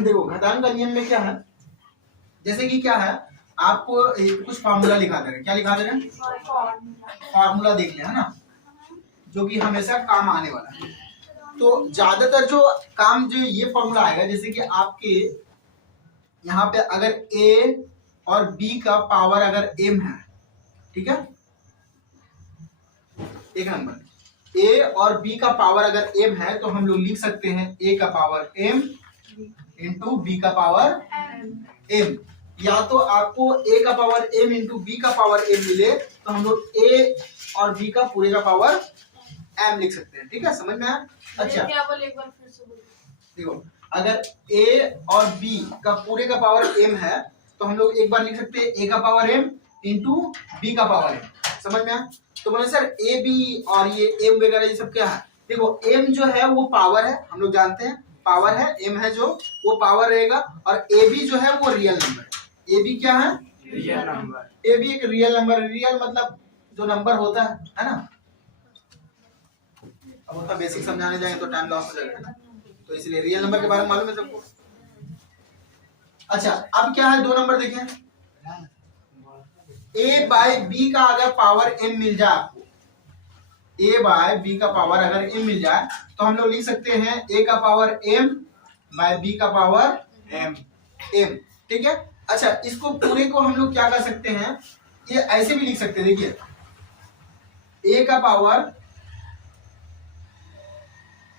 देखो घातांक का नियम में क्या है, जैसे कि क्या है, आपको कुछ फार्मूला लिखा दे रहे हैं। क्या लिखा दे रहे हैं? फार्मूला देख ले, है ना, जो कि हमेशा काम आने वाला है। तो ज्यादातर जो काम जो ये फॉर्मूला आएगा, जैसे कि आपके यहाँ पे अगर a और b का पावर अगर m है, ठीक है, एक नंबर a और b का पावर अगर m है तो हम लोग लिख सकते हैं a का पावर m इंटू b का पावर m। या तो आपको a का पावर m इंटू b का पावर m मिले तो हम लोग a और b का पूरे का पावर m लिख सकते हैं। ठीक है, समझ में आया? अच्छा क्या बोले, एक बार फिर से बोलो। देखो, अगर a और b का पूरे का पावर m है तो हम लोग एक बार लिख सकते हैं a का पावर m इंटू b का पावर m। समझ में आया? तो बोले सर a b और ये m वगैरह ये सब क्या है? देखो m जो है वो पावर है, हम लोग जानते हैं पावर है, m है जो वो पावर रहेगा, और a b जो है वो रियल नंबर है। a b क्या है? Real number. a b एक रियल नंबर, रियल मतलब जो नंबर होता है ना। अब उतना बेसिक समझाने जाएंगे तो टाइम लॉस हो जाएगा, तो इसलिए रियल नंबर के बारे में मालूम है सबको। अच्छा अब क्या है, दो नंबर देखें, a बाय b का अगर पावर m मिल जाए आपको, a बाय b का पावर अगर m मिल जाए तो हम लोग लिख सकते हैं a का पावर m बाय b का पावर m। ठीक है, अच्छा इसको पूरे को हम लोग क्या कर सकते हैं, ये ऐसे भी लिख सकते हैं। देखिए a का पावर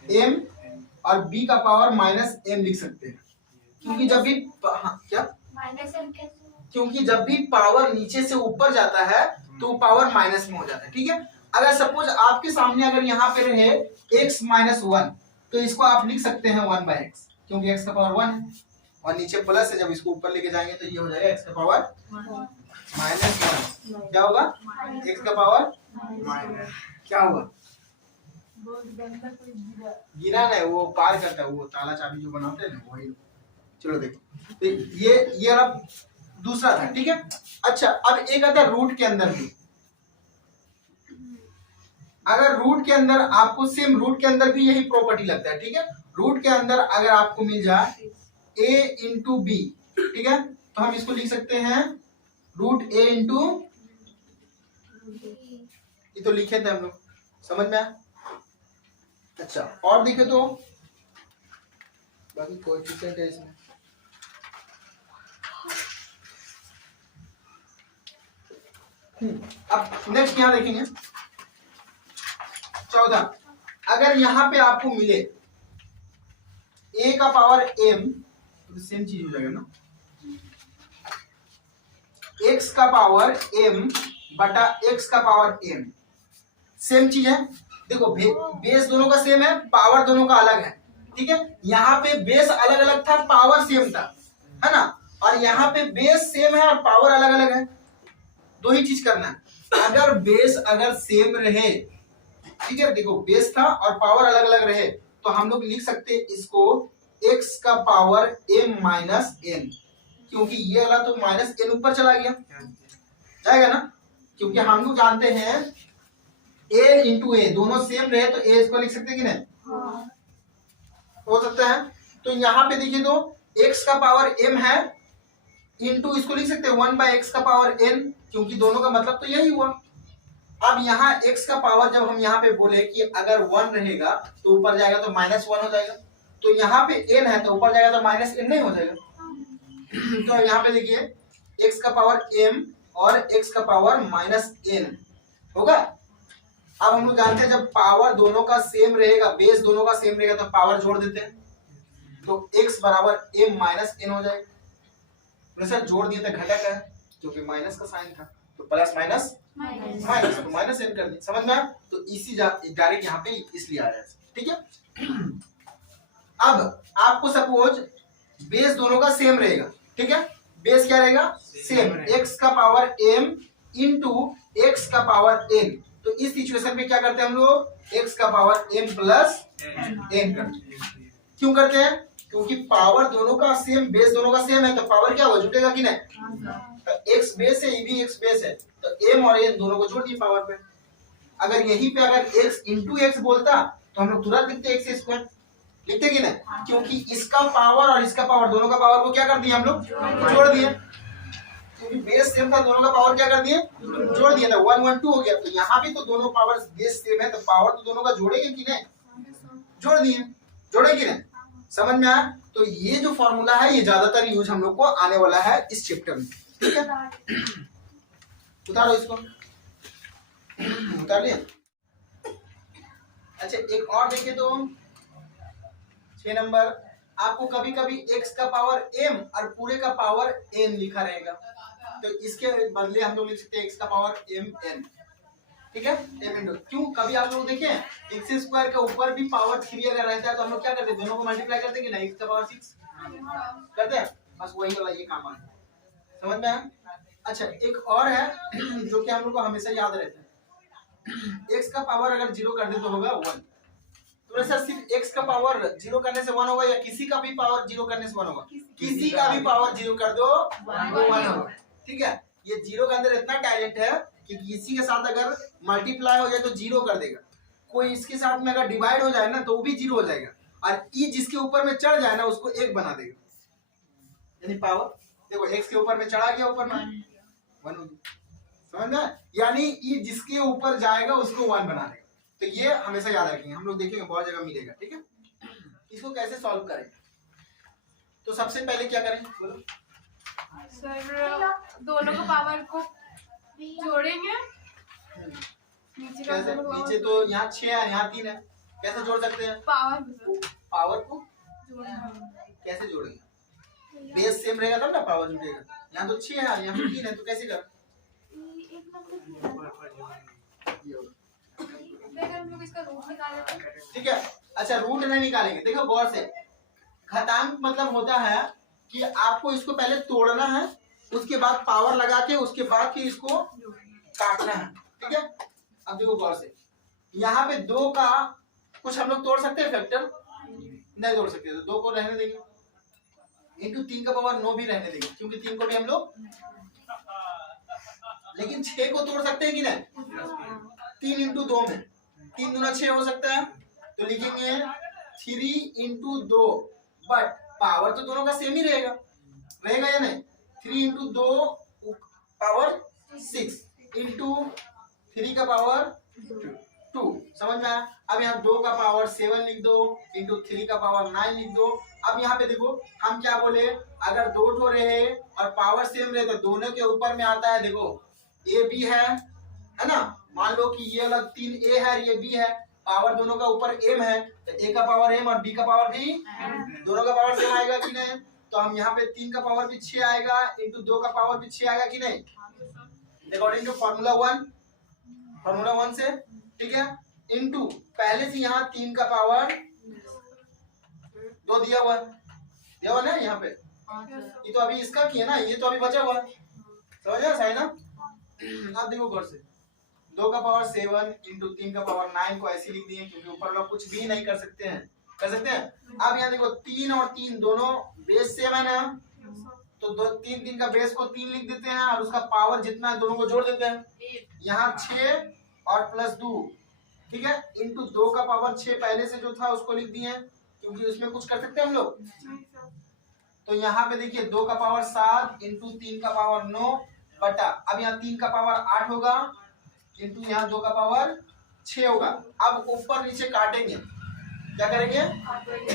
m और b का पावर माइनस m लिख सकते हैं, क्योंकि जब भी क्या माइनस m कैसे? क्योंकि जब भी पावर नीचे से ऊपर जाता है तो पावर माइनस में हो जाता है। ठीक है, अगर सपोज आपके सामने अगर यहाँ पे रहे x माइनस 1 तो इसको आप लिख सकते हैं 1 बाय x, क्योंकि x का पावर 1 है और नीचे प्लस है, जब इसको ऊपर लेके जाएंगे तो ये हो जाएगा x का पावर माइनस 1। क्या होगा? x का पावर माइनस क्या होगा? गिरा नहीं, वो पार करता है, वो ताला चाबी जो बनाते हैं ना वही। चलो देखो, तो ये अब दूसरा था। ठीक है, अच्छा अब एक आता है रूट के अंदर भी। अगर रूट के अंदर आपको सेम रूट के अंदर भी यही प्रॉपर्टी लगता है। ठीक है, रूट के अंदर अगर आपको मिल जाए a इंटू बी, ठीक है, तो हम इसको लिख सकते हैं रूट a इंटू, ये तो लिखे थे हम लोग, समझ में आया? अच्छा और देखे तो बाकी कोएफिशिएंट है इसमें। अब नेक्स्ट यहां देखेंगे 14। अगर यहां पे आपको मिले a का पावर m, तो सेम चीज हो जाएगा ना, x का पावर m बटा x का पावर m, सेम चीज है। देखो बेस दोनों का सेम है, पावर दोनों का अलग है। ठीक है, यहाँ पे बेस अलग अलग था, पावर सेम था, है ना, और यहाँ पे बेस सेम है और पावर अलग अलग है। दो ही चीज करना है, अगर बेस अगर सेम रहे, ठीक है, देखो बेस था और पावर अलग अलग रहे तो हम लोग लिख सकते हैं इसको x का पावर m माइनस n, क्योंकि ये वाला तो माइनस n ऊपर चला गया जाएगा ना, क्योंकि हम लोग जानते हैं a इंटू ए दोनों सेम रहे तो a इसको लिख सकते हैं कि नहीं? हो सकता है। तो यहाँ पे देखिए तो x का पावर m है इंटू इसको लिख सकते हैं 1 बाय x का पावर n, क्योंकि दोनों का मतलब तो यही हुआ। अब यहाँ x का पावर जब हम यहाँ पे बोले कि अगर 1 रहेगा तो ऊपर जाएगा तो माइनस 1 हो जाएगा, तो यहाँ पे n है तो ऊपर जाएगा तो माइनस n नहीं हो जाएगा। तो यहाँ पे देखिए x का पावर m और x का पावर माइनस n होगा। अब हम लोग जानते हैं जब पावर दोनों का सेम रहेगा, बेस दोनों का सेम रहेगा तो पावर जोड़ देते हैं, तो x बराबर m माइनस n हो जाएगा। सर जोड़ दिए तो घटक है क्योंकि माइनस का साइन था, तो प्लस माइनस माइनस, तो माइनस n कर दी। समझ में आया? तो इसी डायरेक्ट यहाँ पे इसलिए आ रहा है। ठीक है, अब आपको सपोज बेस दोनों का सेम रहेगा, ठीक है, बेस क्या रहेगा? सेम, x का पावर m इंटू x का पावर n। तो इस सिचुएशन में क्या करते हैं हम लोग? x का पावर m प्लस n करते हैं। क्यों करते हैं? क्योंकि पावर दोनों का सेम, बेस दोनों का सेम है तो पावर क्या होगा? जुटेगा कि नहीं? तो x बेस है, ये भी x बेस है, तो m और n दोनों को जोड़ दिए पावर पे। अगर यहीं पे अगर x इंटू x बोलता तो हम लोग तुरंत लिखते x स्क्वायर, लिखते कि नहीं, क्योंकि इसका पावर और इसका पावर दोनों का पावर को क्या कर दिए हम लोग, जोड़ दिए, क्योंकि बेस सेम था, दोनों का पावर क्या कर दिए, जोड़ दिया था, 1 1 2 हो गया। तो यहाँ भी तो दोनों पावर बेस सेम है, तो पावर तो दोनों का जोड़ेंगे कि नहीं, जोड़ दिए, जोड़े कि नहीं, समझ में आया। तो ये जो फॉर्मूला है ये ज्यादातर यूज हम लोग को आने वाला है इस चैप्टर में, ठीक है। उतारो इसको, उतार लिया। अच्छा एक और देखिए तो 6 नंबर, आपको कभी कभी x का पावर m और पूरे का पावर n लिखा रहेगा, तो इसके बदले हम लोग लिख सकते हैं x का पावर mn, ठीक है, m इंटू, क्यों कभी आप लोग देखें एक्स स्क्वायर के ऊपर भी पावर 3 अगर रहता है तो हम लोग क्या करते हैं, दोनों को मल्टीप्लाई करते हैं कि नहीं, x का पावर 6 करते हैं, बस वही वाला ये काम है, समझ में आया। अच्छा एक और है जो कि हम लोग को हमेशा याद रहता है, x का पावर अगर 0 कर दे तो होगा 1, तो सर सिर्फ x का पावर 0 करने से 1 होगा या किसी का भी पावर 0 करने से 1 होगा, किसी का भी पावर 0 कर दो तो 1 होगा, ठीक है। ये 0 के अंदर इतना टैलेंट है कि किसी के साथ अगर मल्टीप्लाई हो जाए तो 0 कर देगा, कोई इसके साथ में अगर डिवाइड हो जाए ना तो वो भी 0 हो जाएगा, और ई जिसके ऊपर में चढ़ जाए ना उसको 1 बना देगा, यानी पावर देखो x के ऊपर में चढ़ा गया, ऊपर में 1 हो गया, समझ में, यानी ई जिसके ऊपर जाएगा उसको 1 बना देगा। तो ये हमेशा याद रखेंगे, हम लोग देखेंगे बहुत जगह मिलेगा, ठीक है। इसको कैसे सॉल्व करें, तो सबसे पहले क्या करें बोलो सर, दोनों का पावर को जोड़ेंगे, कैसे, नीचे तो यहाँ 6 है यहाँ 3 है, कैसे जोड़ सकते हैं, पावर को कैसे जोड़ेंगे, बेस सेम रहेगा तब ना पावर जुड़ेगा, यहाँ तो 6 है यहाँ 3 है, तो कैसे कर, हम लोग इसका रूट निकाल लेते हैं, ठीक है। अच्छा रूट नहीं निकालेंगे, देखो गौर से, घातांक मतलब होता है कि आपको इसको पहले तोड़ना है, उसके बाद पावर लगा के उसके बाद फिर इसको काटना है, ठीक है। अब देखो गौर से, यहाँ पे 2 का कुछ हम लोग तोड़ सकते हैं फैक्टर, नहीं तोड़ सकते, तो 2 को रहने देंगे, इंटू 3 का पावर 9 भी रहने देंगे, क्योंकि 3 को भी हम लोग, लेकिन 6 को तोड़ सकते हैं कि नहीं, 3 इंटू 2 में 3 दूना 6 हो सकता है, तो लिखेंगे 3 इंटू 2, बट पावर तो दोनों का सेम ही रहेगा, रहेगा या नहीं, 3 इंटू 2 पावर 6 इंटू 3 का पावर 2, समझ में आया। अब यहाँ 2 का पावर 7 लिख दो, इंटू 3 का पावर 9 लिख दो। अब यहाँ पे देखो हम क्या बोले, अगर 2 ठो रहे और पावर सेम रहे तो दोनों के ऊपर में आता है, देखो ए बी है ना, मान लो कि ये अलग 3a है ये b है, पावर दोनों का ऊपर m है, तो a का पावर m और b का पावर भी दोनों का पावर सेम आएगा कि नहीं, तो हम यहाँ पे 3 का पावर भी 6 आएगा, इंटू 2 का पावर भी 6 आएगा कि नहीं, अकॉर्डिंग टू फॉर्मूला 1 से, ठीक है, इंटू पहले से यहाँ 3 का पावर 2 दिया हुआ ना यहाँ पे, ये तो अभी इसका किया ना, ये तो अभी बचा हुआ है, समझ सही ना। अब देखो गौर से, 2 का पावर 7 इंटू 3 का पावर 9 को ऐसे लिख दिए, क्योंकि ऊपर लोग कुछ भी नहीं कर सकते हैं, कर सकते हैं। अब यहाँ देखो 3 और 3 दोनों बेस सेम है ना, तो 3 का बेस को 3 लिख देते हैं और उसका पावर जितना है दोनों को जोड़ देते हैं, यहाँ 6 और प्लस 2, ठीक है, इंटू 2 का पावर 6 पहले से जो था उसको लिख दिए, क्योंकि उसमें कुछ कर सकते हैं हम लोग। तो यहाँ पे देखिए 2 का पावर 7 इंटू 3 का पावर 9 बटा, अब यहाँ 3 का पावर 8 होगा, इंटू यहाँ 2 का पावर 6 होगा। अब ऊपर नीचे काटेंगे, क्या करेंगे,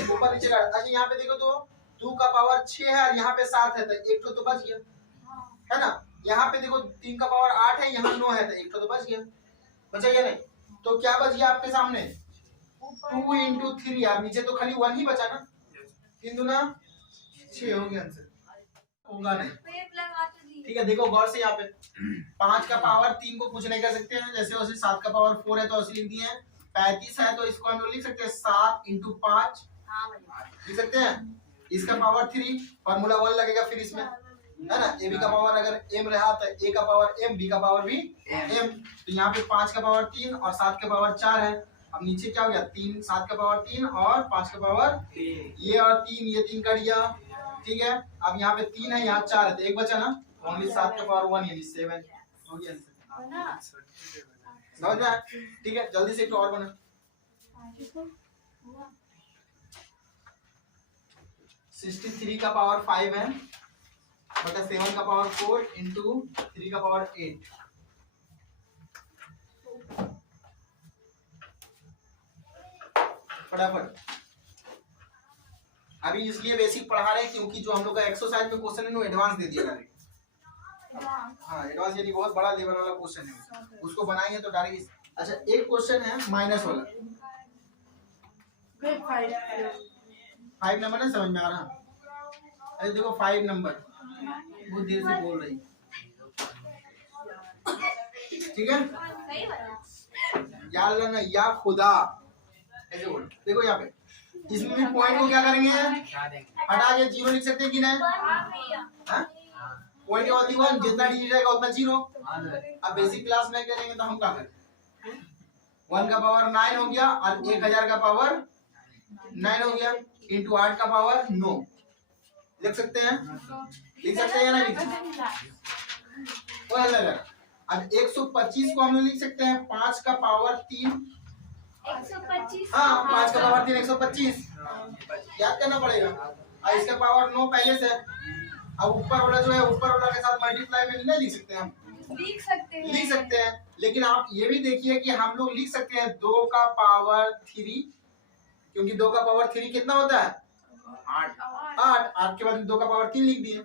ऊपर नीचे काट। अच्छा यहाँ पे देखो तो 2 का पावर 6 है और यहाँ पे 7 है, तो एक तो बच गया, है ना। यहाँ पे देखो 3 का पावर 8 है, यहाँ 9 है, तो एक तो बच गया, बचा या नहीं। तो क्या बच गया आपके सामने, 2 इंटू 3, यार नीचे तो खाली 1 ही बचा ना, 3 दूना 6 हो गया आंसर, होगा नहीं, ठीक है। देखो गौर से, यहाँ पे 5 का पावर 3 को कुछ नहीं कर सकते हैं, जैसे वैसे 7 का पावर 4 है तो ऐसे लिख दिए हैं, 35 है तो इसको हम लोग लिख सकते हैं 7 इंटू 5 लिख सकते हैं, इसका पावर 3, फॉर्मूला 1 लगेगा फिर इसमें, है ना। ए बी का पावर अगर m रहा तो a का पावर m, b का पावर भी m, तो यहाँ पे 5 का पावर 3 और 7 का पावर 4 है। अब नीचे क्या हो गया, 7 का पावर 3 और 5 का पावर, ये और 3 ये 3 कर दिया, ठीक है। अब यहाँ पे 3 है यहाँ 4 है, तो एक बचा ना, ओनली 7 का पावर 1 यानी 7 हो गया आंसर, समझ में आया, ठीक है। जल्दी से एक और बना, 63 का पावर 5 है बटा 7 का पावर 4 इंटू 3 का पावर 8। फटाफट। अभी इसलिए बेसिक पढ़ा रहे हैं क्योंकि जो हम लोग का एक्सरसाइज में क्वेश्चन है वो एडवांस दे दिया डायरेक्ट। हाँ एडवांस यानी बहुत बड़ा लेवल वाला क्वेश्चन है, उसको बनाएंगे तो डायरेक्ट। अच्छा एक क्वेश्चन है माइनस वाला, 5 नंबर है, समझ में आ रहा? अरे देखो 5 नंबर बहुत देर से बोल रही, ठीक है? याद रखना या खुदा ऐसे बोल। देखो यहाँ पे इसमें भी पॉइंट को क्या करेंगे, हटा के 0 लिख सकते हैं कि नहीं? पॉइंट के बाद 1, जितना डिजिट रहेगा उतना 0। अब बेसिक क्लास में करेंगे तो हम क्या करें, 1 का पावर 9 हो गया और 1000 का पावर 9 हो गया इंटू 8 का पावर 9। लिख सकते हैं? लिख सकते हैं या नहीं लिख सकते? अब 125 को हम लोग लिख सकते हैं 5 का पावर 3। 125। हाँ 5 का पावर 3 125 याद करना पड़ेगा। और इसका पावर 9 पहले से। अब ऊपर वाला जो है ऊपर वाला के साथ मल्टीप्लाई में नहीं लिख सकते हम, लिख सकते हैं। लेकिन आप ये भी देखिए कि हम लोग लिख सकते हैं 2 का पावर 3, क्योंकि 2 का पावर 3 कितना होता है 8। 8 के बाद 2 का पावर 3 लिख दिए।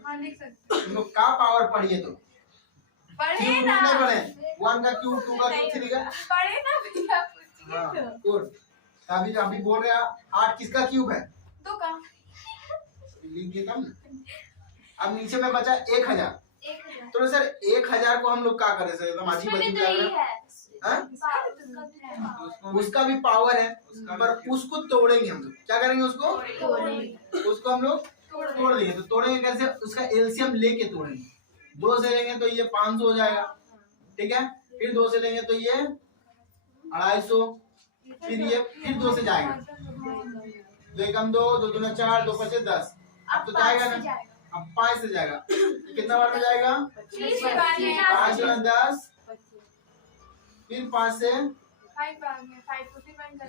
तुम लोग का पावर पढ़िए तो पढ़े ना, नहीं पढ़े, 1 का क्यूब 2 का क्यूब 3 का पढ़े ना भैया। हाँ गुड। अभी बोल रहे हैं 8 किसका क्यूब है, 2 का लिख दिए तब ना। अब नीचे में बचा 1000। तो सर 1000 को हम लोग क्या करें सर, एकदम अजीब अजीब लग रहा है। उसका भी पावर है पर उसको तोड़ेंगे हम लोग। क्या करेंगे उसको हम लोग तोड़ देंगे। तो तोड़ेंगे कैसे, उसका एलसीएम लेके तोड़ेंगे। 2 से लेंगे तो ये 500 हो जाएगा, ठीक है? फिर 2 से लेंगे तो ये 250, फिर ये फिर 2 से जाएगा, 2 एकम 2, 2 दूना 4, 2 पचे 10। अब तो जाएगा ना, अब 5 से जाएगा, कितना बार में जाएगा 5 गुना 10, फिर 5 से,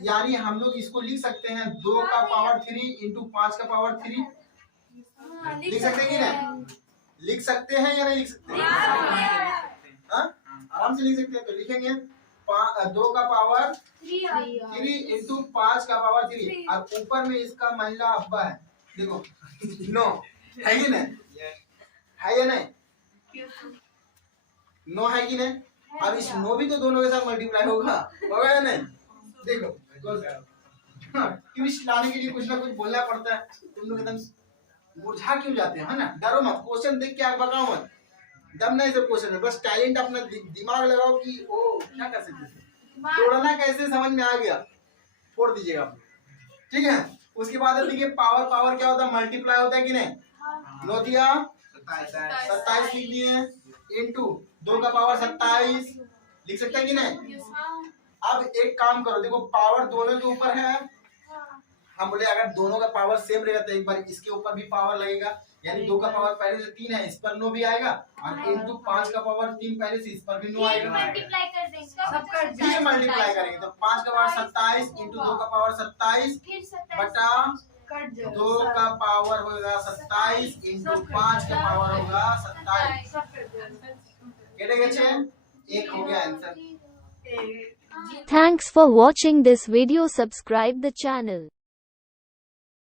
यानी हम लोग इसको लिख सकते हैं 2 का पावर 3 इंटू 5 का पावर 3। लिख सकते हैं कि नहीं? लिख सकते हैं या नहीं लिख सकते? आराम से लिख सकते हैं। तो लिखेंगे 2 का पावर 3 इंटू 5 का पावर 3 और ऊपर में इसका महिला अब्बा है, देखो 9 है कि नहीं, है या नहीं? 9 है कि नहीं? अब इस 9 भी तो दोनों के साथ मल्टीप्लाई होगा या नहीं? देखो ट्विस्ट लाने के लिए कुछ ना कुछ बोलना पड़ता है। तुम लोग एकदम मुरझा क्यों जाते हैं, है ना? डरो मत, क्वेश्चन देख के आग बकाओ मत, दम नहीं सब क्वेश्चन है, बस टैलेंट अपना दिमाग लगाओ कि ओ क्या कर सकते हैं, तोड़ना कैसे समझ में आ गया, फोड़ दीजिएगा आप, ठीक है? उसके बाद देखिए पावर क्या होता है, मल्टीप्लाई होता है कि नहीं? 9 दिया 27 लिख दिए इंटू 2 का पावर 27 लिख सकते हैं कि नहीं? अब एक काम करो, देखो पावर दोनों के ऊपर है, हम बोले अगर दोनों का पावर सेम रहेगा तो एक बार इसके ऊपर भी पावर लगेगा, यानी 2 का पावर पहले से 3 है, इस पर 9 भी आएगा और इंटू 5 का पावर 3 पहले से, इस पर भी 9 आएगा। मल्टीप्लाई कर देंगे, ये मल्टीप्लाई करेंगे तो 5 का पावर 27 इंटू 2 का पावर 27 फिर 27 बटा 2 का पावर होगा 27 इंटू 5 का पावर होगा 27। केटे गए 1 हो गया answer. Thanks for watching this video. Subscribe the channel.